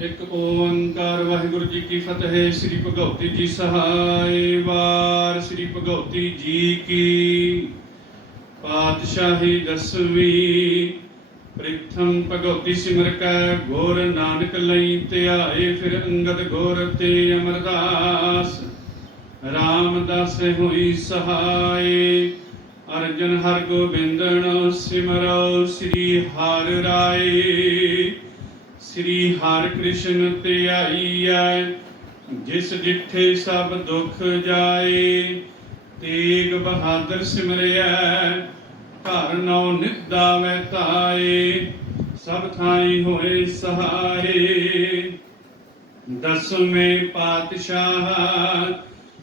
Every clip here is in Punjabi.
ਇੱਕ ਓੰਕਾਰ ਵਾਹਿਗੁਰੂ ਜੀ ਕੀ ਫਤਿਹ, ਸ੍ਰੀ ਭਗਵਤੀ ਜੀ ਸਹਾਇ ਵਾਰ, ਸ੍ਰੀ ਭਗਵਤੀ ਜੀ ਕੀ ਪਾਤਸ਼ਾਹੀ ਦਸਵੀਂ ਪ੍ਰਿਥਮ ਭਗਵਤੀ ਸਿਮਰ ਕੈ, ਗੋਰ ਨਾਨਕ ਲਈ ਧਿਆਏ ਫਿਰ ਅੰਗਦ ਗੋਰ ਤੇ ਅਮਰਦਾਸ। ਰਾਮਦਾਸ ਹੋਈ ਸਹਾਇ ਅਰਜਨ ਹਰ ਗੋਬਿੰਦਨ ਸਿਮਰੋ ਸ੍ਰੀ ਹਰਿ ਰਾਏ। ਸ੍ਰੀ ਹਰਿ ਕ੍ਰਿਸ਼ਨ ਧਿਆਈਐ ਜਿਸ ਜਿਠੇ ਸਭ ਦੁੱਖ ਜਾਏ। ਤੇਗ ਬਹਾਦਰ ਸਿਮਰਿਐ, ਘਰ ਨੌ ਨਿਦਾ ਵੈ ਤਾਏ ਸਭ ਥਾਈ ਹੋਏ ਸਹਾਏ। ਦਸਵੇਂ ਪਾਤਸ਼ਾਹ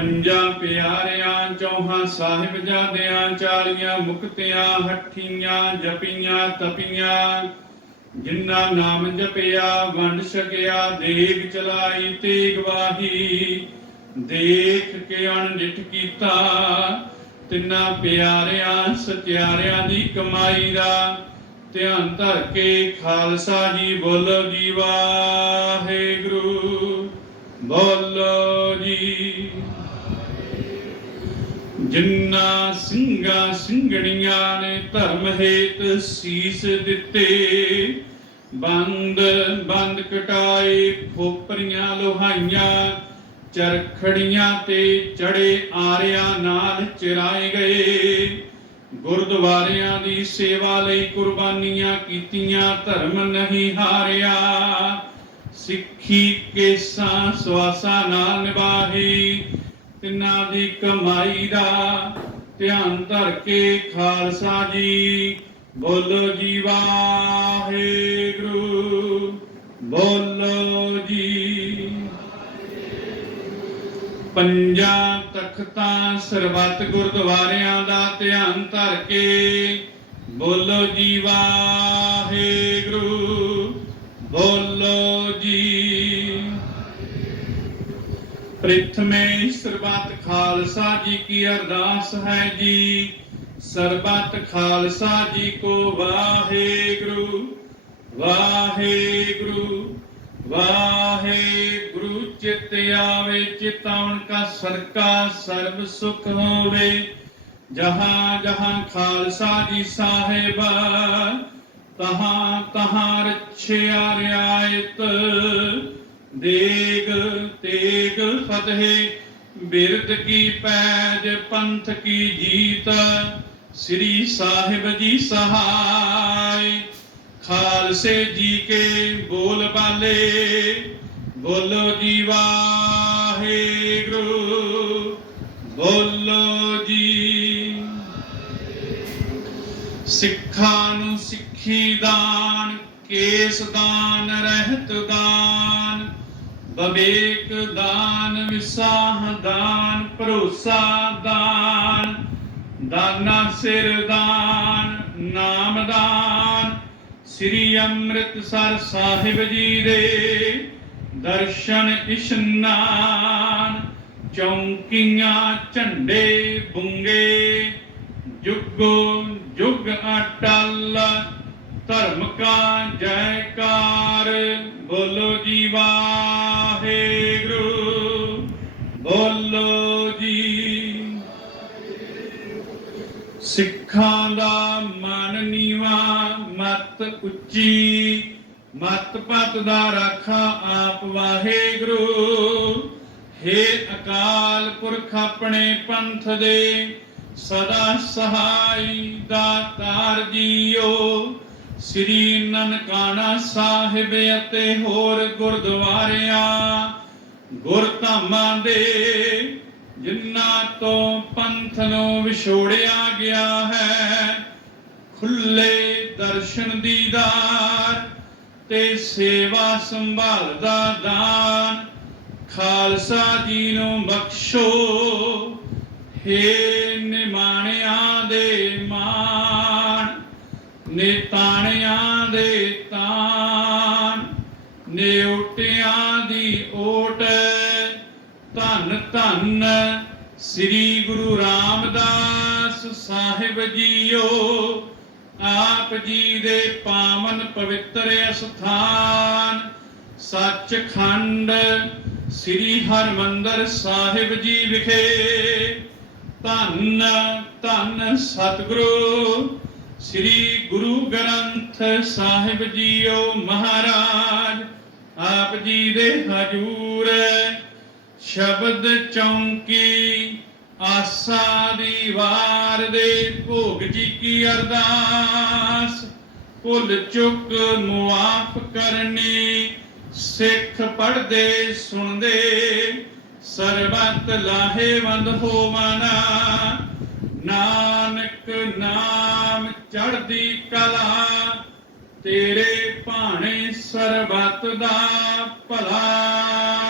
ਪੰਜਾਂ ਪਿਆਰਿਆਂ, ਚੌਹਾਂ ਸਾਹਿਬਜ਼ਾਦਿਆਂ, ਚਾਲੀਆਂ ਮੁਕਤਿਆਂ, ਹੱਠੀਆਂ ਜਪੀਆਂ, ਤਪੀਆਂ। ਜਿਨ੍ਹਾਂ ਨਾਮ ਜਪਿਆ, ਵੰਡ ਛਕਿਆ, ਦੇਗ ਚਲਾਈ, ਤੇਗ ਵਾਹੀ। ਦੇਖ ਕੇ ਅਣਡਿਠ ਕੀਤਾ, ਤਿੰਨਾਂ ਪਿਆਰਿਆਂ, ਸਤਿਆਰਿਆਂ ਦੀ ਕਮਾਈ ਦਾ। ਧਿਆਨ ਧਰ ਕੇ ਖਾਲਸਾ ਜੀ ਬੋਲੋ ਜੀ ਵਾਹਿਗੁਰੂ, ਬੋਲੋ ਜੀ ਜਿੰਨਾ ਸਿੰਘਾਂ ਸਿੰਘਣੀਆਂ ਨੇ ਧਰਮ ਹੇਤ ਸੀਸ ਦਿੱਤੇ, ਬੰਦ ਬੰਦ ਕਟਾਏ ਖੋਪਰੀਆਂ ਲੋਹਾਈਆਂ, ਚਰਖੜੀਆਂ ਤੇ ਚੜੇ ਆਰਿਆਂ ਨਾਲ ਚਿਰਾਏ ਗਏ। ਗੁਰਦੁਆਰਿਆਂ ਦੀ ਸੇਵਾ ਲਈ ਕੁਰਬਾਨੀਆਂ ਕੀਤੀਆਂ, ਧਰਮ ਨਹੀਂ ਹਾਰਿਆ। ਸਿੱਖੀ ਕੇਸਾਂ ਸਵਾਸਾਂ ਨਾਲ ਨਿਭਾਹੀ ਤਿੰਨਾਂ ਦੀ ਕਮਾਈ ਦਾ ਧਿਆਨ ਧਰ ਕੇ ਖਾਲਸਾ ਜੀ। ਬੋਲੋ ਜੀ, ਵਾਹਿਗੁਰੂ। ਬੋਲੋ ਜੀ। ਪੰਜਾਂ ਤਖਤਾਂ ਸਰਬੱਤ ਗੁਰਦੁਆਰਿਆਂ ਦਾ ਧਿਆਨ ਧਰ ਕੇ ਬੋਲੋ ਜੀ, ਵਾਹਿਗੁਰੂ। ਬੋਲੋ ਪ੍ਰਥਮੇ ਸਰਬੱਤ ਖਾਲਸਾ ਜੀ ਕੀ ਅਰਦਾਸ ਹੈ ਜੀ। ਸਰਬੱਤ ਖਾਲਸਾ ਜੀ ਕੋ ਵਾਹਿਗੁਰੂ ਵਾਹਿਗੁਰੂ ਵਾਹਿਗੁਰੂ, ਚਿਤ ਆਵੇ ਚਿਤਾਵਨ ਕਾ ਸਰਕਾ ਸਰਬ ਸੁਖ ਹੋਵੇ। ਜਹਾਂ ਜਹਾਂ ਖਾਲਸਾ ਜੀ ਸਾਹਿਬ, ਤਹਾਂ ਤਹਾਂ ਰਛਿਆ ਰਿਆਇਤ ਦੇਗ, ਤੇਗ ਫਤਿਹ ਬਿਰਦ ਕੀ ਪੈਜ, ਪੰਥ ਕੀ ਜੀਤ, ਸ੍ਰੀ ਸਾਹਿਬ ਜੀ ਸਹਾਈ ਖਾਲਸੇ ਜੀ ਕੇ ਬੋਲ ਬਾਲੇ, ਬੋਲੋ ਜੀ ਵਾਹਿਗੁਰੂ, ਬੋਲੋ ਜੀ। ਸਿੱਖਾਂ ਨੂੰ ਸਿੱਖੀ ਦਾਨ, ਕੇਸ ਦਾਨ, ਰਹਿਤ ਦਾਨ। ਬਵੇਕ ਦਾਨ, ਵਿਸਾਹ ਦਾਨ, ਭਰੋਸਾ ਦਾਨ, ਦਾਨਾ ਸਿਰ ਦਾਨ, ਨਾਮ ਦਾਨ। ਸ੍ਰੀ ਅੰਮ੍ਰਿਤਸਰ ਸਾਹਿਬ ਜੀ ਦੇ ਦਰਸ਼ਨ ਇਸ਼ਨਾਨ, ਚੌਂਕੀਆਂ ਝੰਡੇ ਬੁੰਗੇ, ਜੁਗੋ ਜੁਗ ਅਟਲ, ਧਰਮ ਕਾ ਜੈਕਾਰ, ਬੋਲੋ ਜੀਵਾ ਸਿੱਖਾਂ ਦਾ ਮਨ ਨੀਵਾ, ਮਤ ਉੱਚੀ, ਮਤ ਪਤ ਦਾ ਰਾਖਾ ਆਪ ਵਾਹਿਗੁਰੂ। ਹੇ ਅਕਾਲ ਪੁਰਖ ਆਪਣੇ ਪੰਥ ਦੇ, ਸਦਾ ਸਹਾਈ ਦਾਤਾਰ ਜੀਓ। ਸ੍ਰੀ ਨਨਕਾਣਾ ਸਾਹਿਬ ਅਤੇ ਹੋਰ ਗੁਰਦੁਆਰਿਆਂ ਗੁਰਧਾਮਾਂ ਦੇ ਤੋਂ ਪੰਥ ਨੂੰ ਵਿਛੋੜਿਆ ਗਿਆ ਹੈ। ਖੁੱਲੇ ਦਰਸ਼ਨ ਦੀਦਾਰ ਤੇ ਸੇਵਾ ਸੰਭਾਲ ਦਾ ਦਾਨ। ਖਾਲਸਾ ਜੀ ਨੂੰ ਬਖਸ਼ੋ, ਹੇ ਨਿਮਾਣਿਆਂ ਦੇ ਮਾਣ, ਨਿਤਾਣਿਆਂ ਦੇ ਤਾਨ ਨਿਉਟਿਆਂ ਦੀ ਓਟ, ਧੰਨ ਧੰਨ ਸ੍ਰੀ ਗੁਰੂ ਰਾਮਦਾਸ ਸਾਹਿਬ ਜੀਓ, ਆਪ ਜੀ ਦੇ ਪਾਵਨ ਪਵਿੱਤਰ ਅਸਥਾਨ, ਸੱਚਖੰਡ ਸ੍ਰੀ ਹਰਮੰਦਰ ਸਾਹਿਬ ਜੀ ਵਿਖੇ। ਧੰਨ ਧੰਨ ਸਤਿਗੁਰੂ ਸ੍ਰੀ ਗੁਰੂ ਗ੍ਰੰਥ ਸਾਹਿਬ ਜੀਓ ਮਹਾਰਾਜ, ਆਪ ਜੀ ਦੇ ਹਜੂਰ ਸ਼ਬਦ ਚੌਂਕੀ ਆਸਾ ਦੀ ਵਾਰ ਦੇ ਭੋਗ ਜੀ ਕੀ ਅਰਦਾਸ। ਭੁੱਲ ਚੁੱਕ ਮੁਆਫ ਕਰਨੀ, ਸਿੱਖ ਪੜਦੇ ਸੁਣਦੇ, ਸਰਬਤ ਲਾਹੇਵੰਦ ਹੋਵਨਾ। ਨਾਨਕ ਨਾਮ ਚੜ੍ਹਦੀ ਕਲਾ, ਤੇਰੇ ਭਾਣੇ ਸਰਬਤ ਦਾ ਭਲਾ।